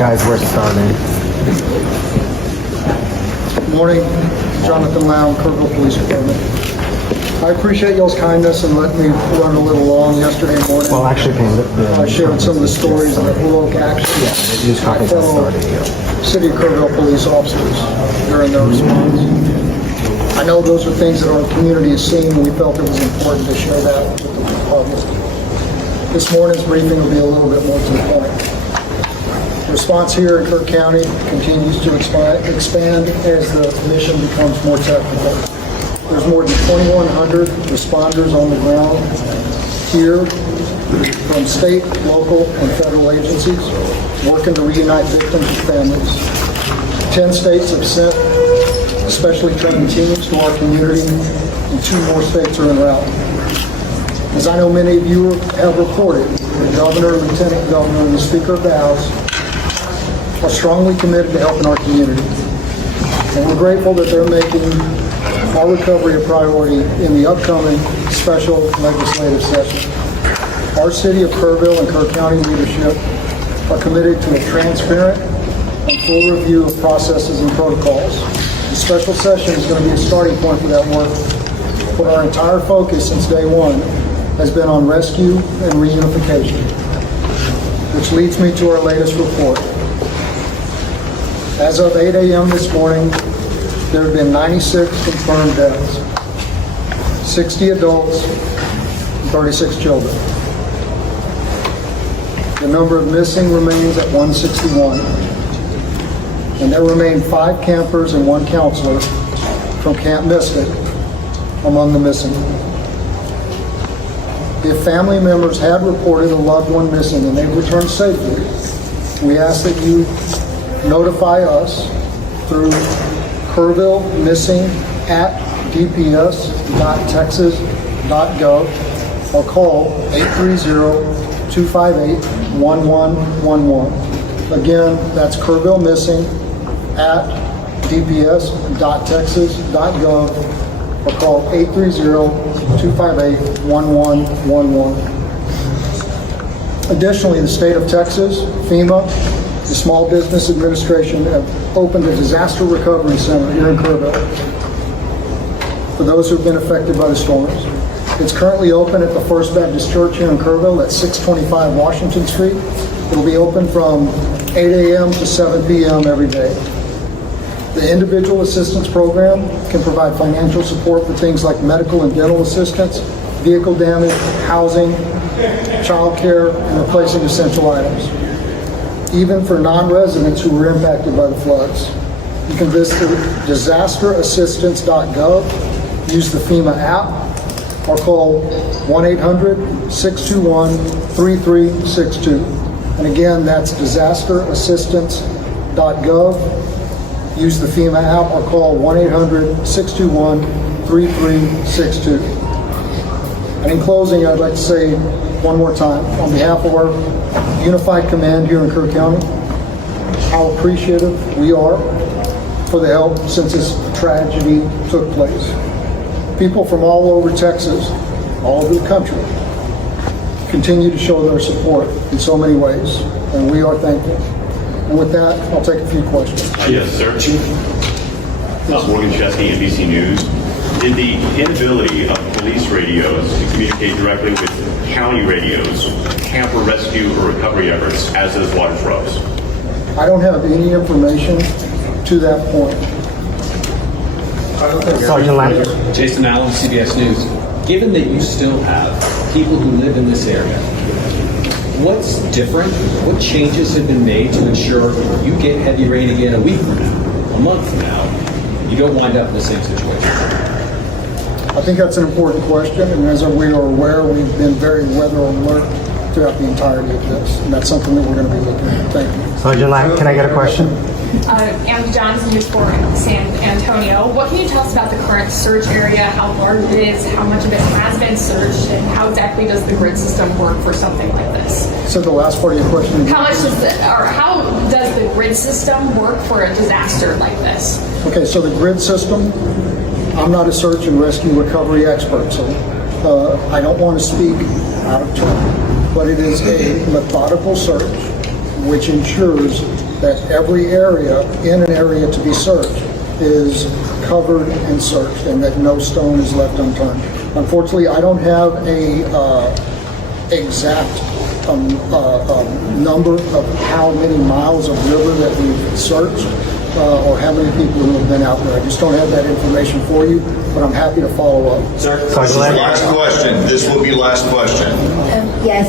Guys, we're starting. Good morning, Jonathan Lown, Kerrville Police Department. I appreciate y'all's kindness and letting me run a little long yesterday morning. Well, actually, I shared some of the stories of the heroic action by fellow City of Kerrville police officers during their response. I know those are things that our community has seen, and we felt it was important to share that with the public. This morning's briefing will be a little bit more to the point. The response here in Kerr County continues to expand as the mission becomes more technical. There's more than 2,100 responders on the ground here from state, local, and federal agencies working to reunite victims and families. 10 states have sent specially trained teams to our community, and 2 more states are en route. As I know many of you have reported, the Governor, Lieutenant Governor, and the Speaker of the House are strongly committed to helping our community. And we're grateful that they're making our recovery a priority in the upcoming special legislative session. Our City of Kerrville and Kerr County leadership are committed to a transparent and full review of processes and protocols. The special session is going to be a starting point for that work, but our entire focus since day one has been on rescue and reunification, which leads me to our latest report. As of 8 a.m. this morning, there have been 96 confirmed deaths, 60 adults, and 36 children. The number of missing remains at 161, and there remain 5 campers and 1 counselor from Camp Mystic among the missing. If family members had reported a loved one missing and they've returned safely, we ask that you notify us through kerrville@dps.texas.gov or call 830-258-1111. Again, that's kerrville@dps.texas.gov or call 830-258-1111. Additionally, the state of Texas, FEMA, the Small Business Administration have opened a disaster recovery center here in Kerrville for those who have been affected by the storms. It's currently open at the First Baptist Church here in Kerrville at 625 Washington Street. It'll be open from 8 a.m. to 7 p.m. every day. The Individual Assistance Program can provide financial support for things like medical and dental assistance, vehicle damage, housing, child care, and replacing essential items. Even for non-residents who were impacted by the floods. You can visit disasterassistance.gov, use the FEMA app, or call 1-800-621-3362. And again, that's disasterassistance.gov, use the FEMA app, or call 1-800-621-3362. And in closing, I'd like to say one more time, on behalf of our Unified Command here in Kerr County, how appreciative we are for the help since this tragedy took place. People from all over Texas, all over the country, continue to show their support in so many ways, and we are thankful. And with that, I'll take a few questions. Yes, sir. Morgan Chesney, NBC News. Did the inability of police radios to communicate directly with county radios hamper rescue or recovery efforts as those waters rose? I don't have any information to that point. Sergeant Lamb. Jason Allen, CBS News. Given that you still have people who live in this area, what's different? What changes have been made to ensure you get heavy rain again a week from now, a month from now, you don't wind up in the same situation? I think that's an important question, and as we are aware, we've been very weather alert throughout the entirety of this, and that's something that we're going to be looking at. Thank you. Sergeant Lamb, can I get a question? Amber Johnson, News 4 San Antonio. What can you tell us about the current search area, how large it is, how much of it has been searched, and how exactly does the grid system work for something like this? So the last part of your question. How does the grid system work for a disaster like this? Okay, so the grid system, I'm not a search and rescue recovery expert, so I don't want to speak out of turn, but it is a methodical search which ensures that every area in an area to be searched is covered and searched, and that no stone is left unturned. Unfortunately, I don't have a exact number of how many miles of river that we've searched or how many people who have been out there. I just don't have that information for you, but I'm happy to follow up. Sergeant Last question. This will be last question. Yes.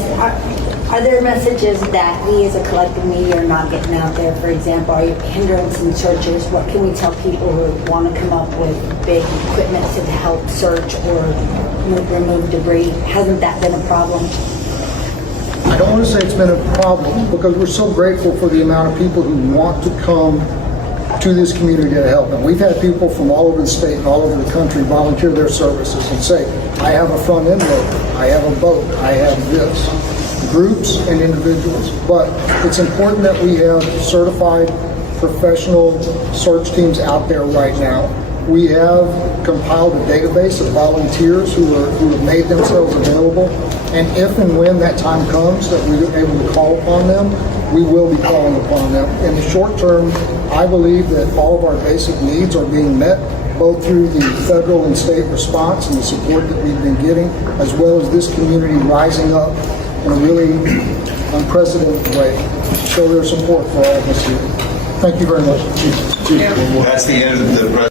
Are there messages that we as a collective media are not getting out there? For example, are you hindrance in searches? What can we tell people who want to come up with big equipment to help search or remove debris? Hasn't that been a problem? I don't want to say it's been a problem because we're so grateful for the amount of people who want to come to this community to help them. We've had people from all over the state and all over the country volunteer their services and say, I have a front end loader, I have a boat, I have this. Groups and individuals, but it's important that we have certified professional search teams out there right now. We have compiled a database of volunteers who have made themselves available, and if and when that time comes that we're able to call upon them, we will be calling upon them. In the short term, I believe that all of our basic needs are being met, both through the federal and state response and the support that we've been getting, as well as this community rising up in a really unprecedented way to show their support for all of us here. Thank you very much. That's the end of the